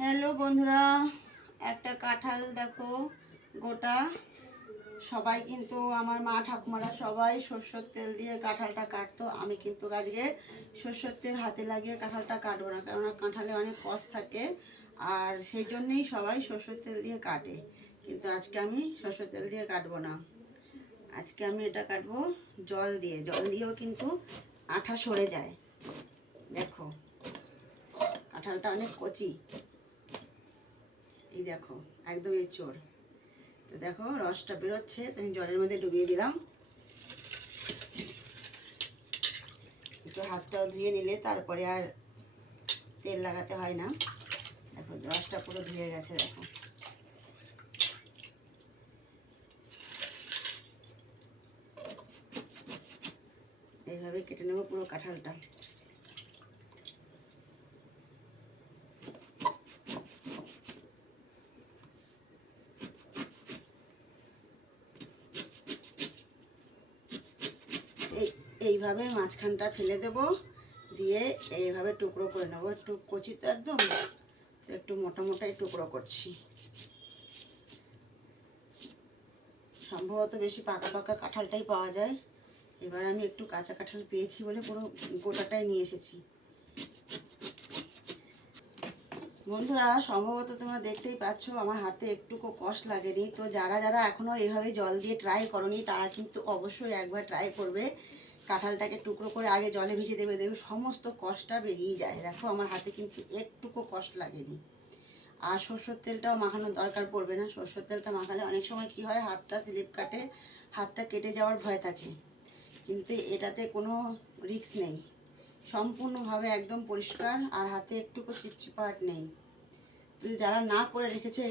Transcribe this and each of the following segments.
Hello বন্ধুরা, একটা কাঁঠাল দেখো গোটা। সবাই কিন্তু আমার মা ঠাকুমারা সবাই সরষের তেল দিয়ে কাঁঠালটা কাটতো। আমি কিন্তু আজকে সরষের তেল হাতে লাগিয়ে কাঁঠালটা কাটবো না, কেননা কাঁঠালে অনেক কষ থাকে, আর সেই জন্যেই সবাই সরষের তেল দিয়ে কাটে। কিন্তু আজকে আমি সরষের তেল দিয়ে কাটবো না, আজকে আমি এটা কাটবো জল দিয়ে। জল দিয়েও কিন্তু আঠা সরে যায়। দেখো কাঁঠালটা অনেক কচি, এই দেখো একদম এঁচোড়। তো দেখো রসটা বেরোচ্ছে, তো আমি জলের মধ্যে ডুবিয়ে দিলাম। একটু হাতটাও ধুয়ে নিলে তারপরে আর তেল লাগাতে হয় না। দেখো রসটা পুরো ধুয়ে গেছে। দেখো এইভাবে কেটে নেবো পুরো কাঁঠালটা। এইভাবে মাঝখানটা ফেলে দেব, দিয়ে এইভাবে টুকরো করে নেবো। একটু কচি তো একদম, তো একটু মোটা মোটাই টুকরো করছি। সম্ভবত বেশি পাকা পাকা কাঁঠালটাই পাওয়া যায়। এবার আমি একটু কাঁচা কাঁঠাল পেয়েছি বলে পুরো গোটাটাই নিয়ে এসেছি। বন্ধুরা সম্ভবত তোমরা দেখতেই পাচ্ছ আমার হাতে একটুকু কষ্ট লাগেনি। তো যারা যারা এখনও এভাবে জল দিয়ে ট্রাই করনি তারা কিন্তু অবশ্যই একবার ট্রাই করবে। কাঁঠালটাকে টুকরো করে আগে জলে ভিজিয়ে দেবে, দেখবে সমস্ত কষ্টটা বেরিয়ে যায়। দেখো আমার হাতে কিন্তু একটুকু কষ্ট লাগেনি। আর সরষের তেলটাও মাখানোর দরকার পড়বে না। সরষের তেলটা মাখালে অনেক সময় কি হয়, হাতটা স্লিপ কাটে, হাতটা কেটে যাওয়ার ভয় থাকে, কিন্তু এটাতে কোনো রিস্ক নেই। সম্পূর্ণভাবে একদম পরিষ্কার, আর হাতে একটুকু চিপচিপাট নেই। তো যারা না করে রেখেছে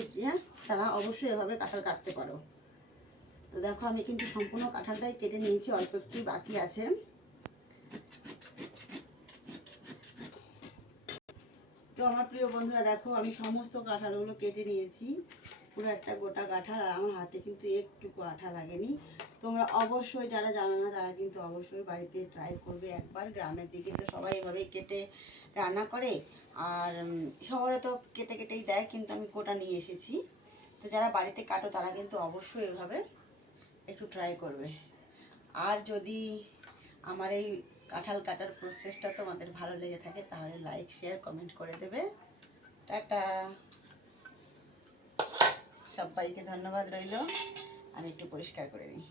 তারা অবশ্যই এভাবে কাঁঠাল কাটতে পারো। তো দেখো আমি কিন্তু সম্পূর্ণ কাঁঠালটাই কেটে নিয়েছি, অল্প একটু বাকি আছে। তো আমার প্রিয় বন্ধুরা দেখো আমি সমস্ত কাঁঠালগুলো কেটে নিয়েছি, পুরো একটা গোটা কাঁঠাল। আর আমার হাতে কিন্তু একটুকু আঠা লাগেনি। তোমরা অবশ্যই যারা জানো না তারা কিন্তু অবশ্যই বাড়িতে ট্রাই করবে একবার। গ্রামের দিকে তো সবাই এভাবেই কেটে রান্না করে, আর শহরে তো কেটে কেটেই দেয়, কিন্তু আমি গোটা নিয়ে এসেছি। তো যারা বাড়িতে কাটো তারা কিন্তু অবশ্যই এভাবে একটু ট্রাই করবে। আর যদি আমার এই কাঁঠাল কাটার প্রসেসটা তোমাদের ভালো লেগে থাকে তাহলে লাইক শেয়ার কমেন্ট করে দেবে। টাটা, সবাইকে ধন্যবাদ রইল। আমি একটু পরিষ্কার করে নিই।